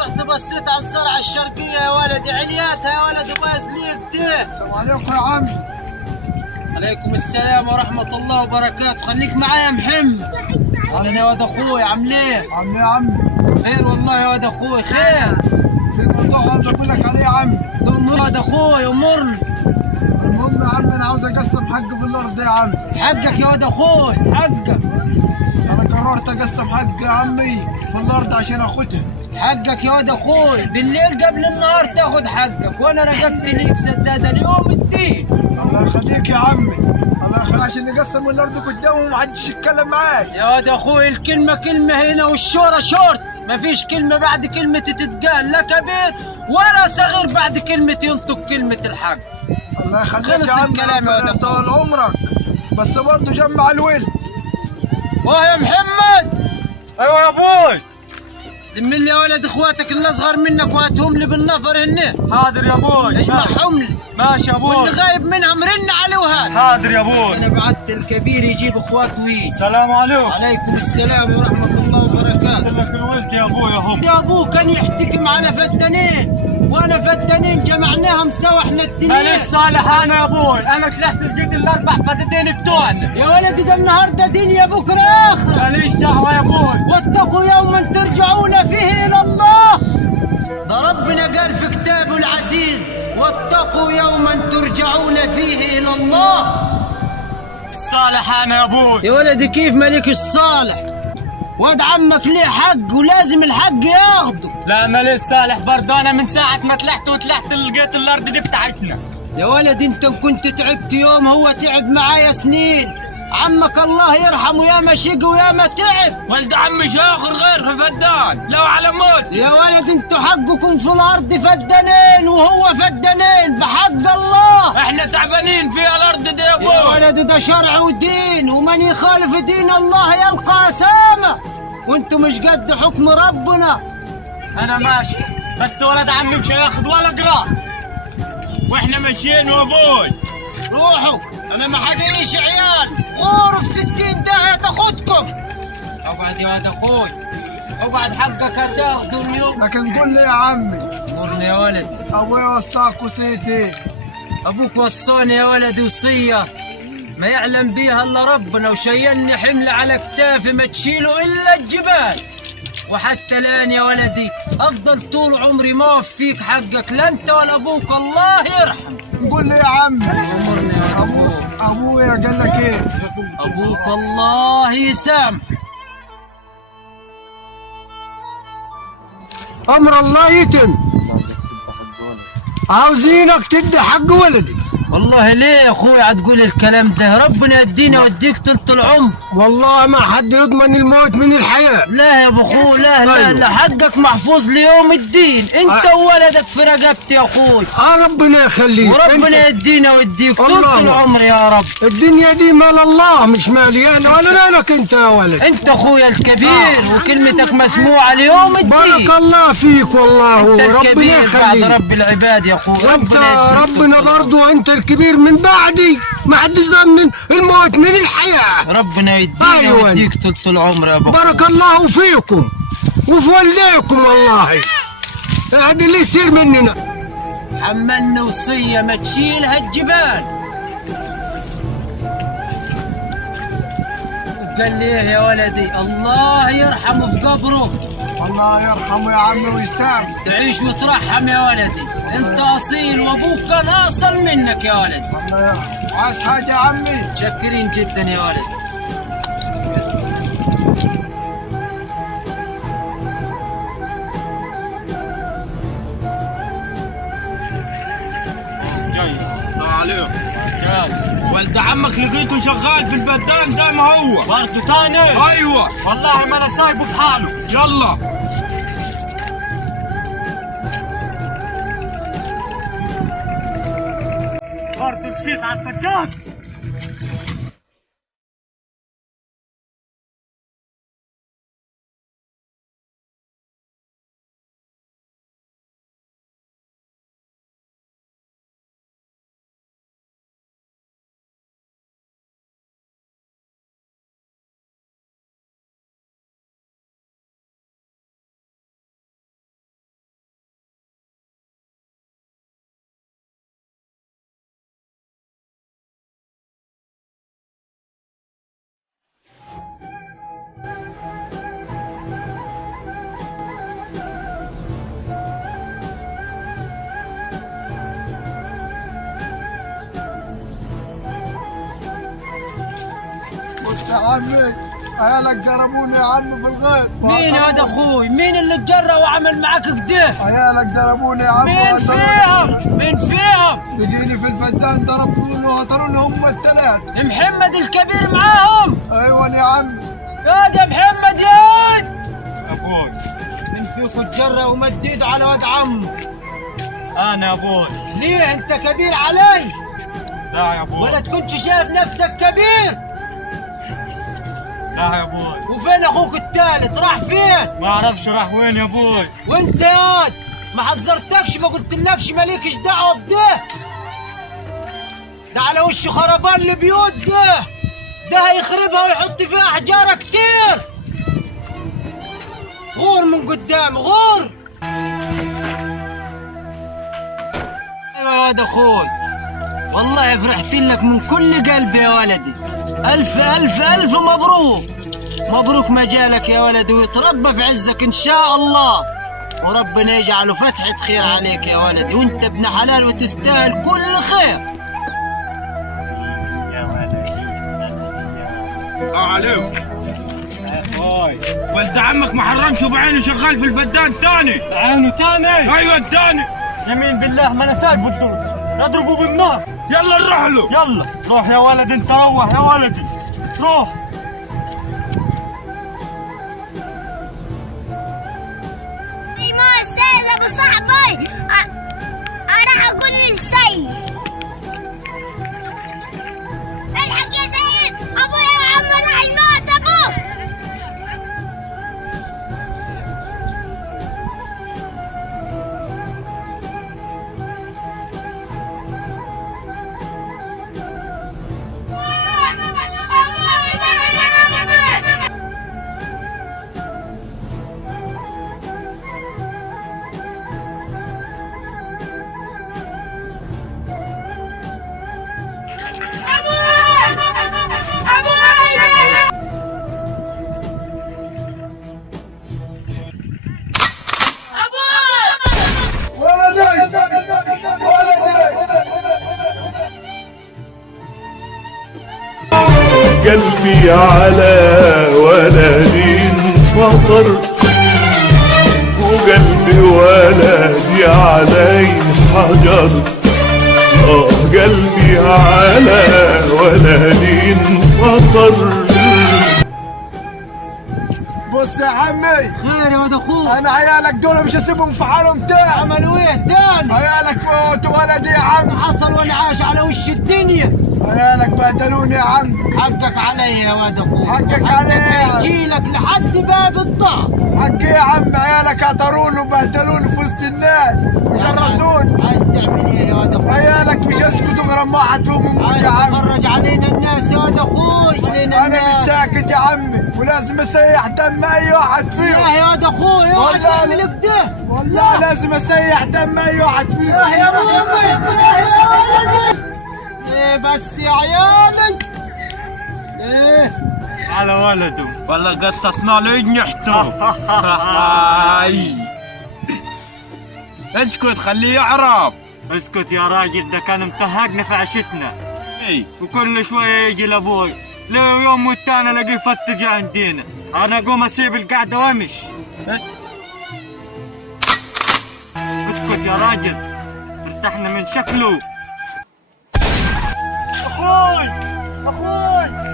رحت بصيت على الزرعة الشرقية يا ولدي، علياتها يا ولدي باز ليك ده. السلام عليكم يا عمي. عليكم السلام ورحمة الله وبركاته. خليك معايا يا محمد. اهلا يا ولد اخوي، عامل ايه؟ عامل ايه يا عمي؟ خير والله يا ولد اخوي، خير. في موضوع عاوز اقول لك عليه يا عمي. تؤمر يا ولد اخوي، امرني. المهم يا عمي انا عاوز اقسم حقي في الارض ده يا عمي. حقك يا ولد اخوي، حقك. انا قررت اقسم حقي يا عمي في الارض عشان اخدها. حقك يا ولد اخوي، بالليل قبل النهار تاخد حقك، وانا رقبت ليك سداده اليوم الدين. الله يخليك يا عمي، الله يخليك عشان نقسم الارض قدامهم ومحدش يتكلم معاي. يا ولد اخوي الكلمه كلمه هنا والشوره شورت، مفيش كلمه بعد كلمه تتقال، لا كبير ولا صغير بعد كلمه ينطق كلمه الحق. الله يخليك خلص يا عمي، الكلام يا ولد ربنا اخوي. يطول عمرك، بس برضه جمع الولد. يا محمد. ايوه يا ابوي. لم لي يا ولد اخواتك اللي اصغر منك وهاتهم لي بالنفر هنا. حاضر يا ابوي. اجمعهم لي. ماشي يا ابوي. واللي غايب منهم رن عليه وهات. حاضر يا ابوي. انا بعت الكبير يجيب اخواته ويجي. السلام عليكم. عليكم السلام ورحمه الله وبركاته. قلت لك الولد يا ابوي هم. يا ابوه كان يحتكم على فدانين، وانا فدانين جمعناهم سوا احنا التنين. ماليش صالح انا يا ابوي، انا طلعت لقيت الاربع فدادين بتوعنا. يا ولدي ده النهارده دنيا بكره اخره. ماليش دعوه يا ابوي. واتقوا يوما ترجعون فيه الى الله. ده ربنا قال في كتابه العزيز: واتقوا يوما ترجعون فيه الى الله. صالح انا يا ابوي. يا ولدي كيف مالك الصالح؟ واد عمك ليه حق ولازم الحق ياخده. لا ماليش صالح برضه، انا من ساعه ما طلعت لقيت الارض دي بتاعتنا. يا ولدي انت كنت تعبت يوم، هو تعب معايا سنين. عمك الله يرحمه يا ما شقي ويا ما تعب. ولد عمي شاخر غير في فدان لو على موت. يا ولد انتوا حقكم في الارض فدانين وهو فدانين بحق الله. احنا تعبانين في الارض دي يا ابوي. يا ولد ده شرع ودين، ومن يخالف دين الله يلقى اثامه، وانتوا مش قد حكم ربنا. انا ماشي، بس ولد عمي مش هياخد ولا قرار واحنا ماشيين يا ابوي. روحوا، انا ما حقيش عيال غوروا في 60 داهيه تاخدكم. اقعد يا ولد اخوي، اقعد، حقك هتاخده اليوم. لكن قول لي يا عمي، امرني يا ولد. ابوي وصاك وصيت ايه؟ ابوك وصاني يا ولدي وصيه ما يعلم بيها الا ربنا، وشيلني حمل على كتافي ما تشيله الا الجبال. وحتى الان يا ولدي افضل طول عمري ما اوفيك حقك، لا انت ولا ابوك الله يرحم. قول لي يا عمي. امرني يا ولد. ابويا قال لك ايه؟ ابوك الله يسامح. امر الله يتم. عاوزينك تدي حق ولدي. والله ليه يا اخوي هتقول الكلام ده؟ ربنا يدينا ويديك طول العمر. والله ما حد يضمن الموت من الحياة. لا يا ابو اخوي، لا لا طيب. لا، حقك محفوظ ليوم الدين، انت وولدك في رقبتي يا اخوي. ربنا يخليك. وربنا يدينا ويديك طول الله. العمر يا رب. الدنيا دي مال الله مش مالي انا ولا مالك انت يا ولد. انت اخويا الكبير وكلمتك مسموعه ليوم الدين. بارك الله فيك والله، انت وربنا الكبير بعد يخليك. رب العباد يا اخوي. وانت يديك ربنا طول برضو انت الكبير من بعدي، ما حدش ضمن الموت من الحياة. ربنا يدينا أيوة. ويديك طول العمر يا ابو. بارك الله فيكم وفي والديكم والله، هذا اللي يصير مننا. حملنا وصيه ما تشيلها الجبال. قال لي ايه يا ولدي؟ الله يرحمه في قبره. الله يرحمه يا عمي ويسامح. تعيش وترحم يا ولدي، انت اصيل وابوك كان اصل منك يا ولدي. الله يرحمه. عايز حاجة يا عمي؟ متشكرين جدا يا ولد. جاي عليكم. ولد عمك لقيته شغال في البدان زي ما هو برضه تاني. ايوه والله ما انا سايبه في حاله. يلا برضه مشيت على الفدان. يا عمي عيالك ضربوني يا عم في الغيط. مين هذا اخوي؟ مين اللي اتجرى وعمل معاك كده؟ عيالك ضربوني يا عم. مين فيهم؟ مين فيهم؟ لقيني في الفدان ضربوني وهطروني هم الثلاث. محمد الكبير معاهم؟ ايوه يا عم. يا محمد يا ابوي من فيكم اتجرى ومد ايده على واد عمه؟ انا يا ابوي. ليه انت كبير علي؟ لا يا ابوي. ولا تكونش شايف نفسك كبير؟ لا يا ابوي. وفين اخوك الثالث؟ راح فين؟ ما اعرفش راح وين يا ابوي. وانت يا ما حذرتكش؟ ما قلتلكش مالكش دعوه بده؟ ده على وش خربان البيوت ده هيخربها ويحط فيها حجاره كتير. غور من قدام غور. ايوه يا واد اخوي، والله فرحت لك من كل قلبي يا ولدي. الف الف الف مبروك. مبروك مجالك يا ولدي، ويتربى في عزك ان شاء الله، وربنا يجعله فتحة خير عليك يا ولدي، وانت ابن حلال وتستاهل كل خير. يا ولدي عليكم. ولد عمك ما حرمش بعينه شغال في الفدان تاني. عينه تاني؟ ايوه التاني. يمين بالله ما انا سايبه الدور، اضربه بالنار. يلا نروح له. يلا روح يا ولد، انت روح يا ولدي روح. ما السيد ابو صاحبي راح اقول للسيد الحق يا سيد، ابويا وعمي راح الموت. ابوه قلبي على ولدي انفطر، وقلبي ولدي علي حجر. قلبي على ولدي انفطر. بص يا عمي، خير يا واد اخوي؟ انا عيالك دول مش هسيبهم في حالهم تاني. عملوا ايه تاني؟ عيالك موتوا ولدي يا عم. حصل وانا عايش على وش الدنيا. عيالك بهدلوني يا عم. حقك علي يا واد اخوي، حقك علي. يجيلك لحد باب الضعف. حقي يا عم، عيالك هطروني وبهدلوني في وسط الناس وكرسوني. عايز تعمل ايه يا واد اخوي؟ عيالك مش هيسكتوا غير اما واحد فيهم يموت عايز يا عم. تفرج علينا الناس يا واد اخوي؟ علينا انا مش الناس. ساكت يا عمي، ولازم اسيح دم اي واحد فيهم. يا واد اخوي اوعى تعمل كده. والله لازم اسيح دم اي واحد فيهم. يا ماما يا ولدي. ايه بس يا عيالي. ايه على ولده والله قصصنا له ينحته. اسكت خليه يعرف. اسكت يا راجل، ده كان متهقنا في عشتنا. اي وكل شويه يجي لابوي، لو يوم والتاني الاقيه يفتج عندنا. انا اقوم اسيب القعده وامش. اسكت يا راجل، ارتحنا من شكله. اخوي اخوي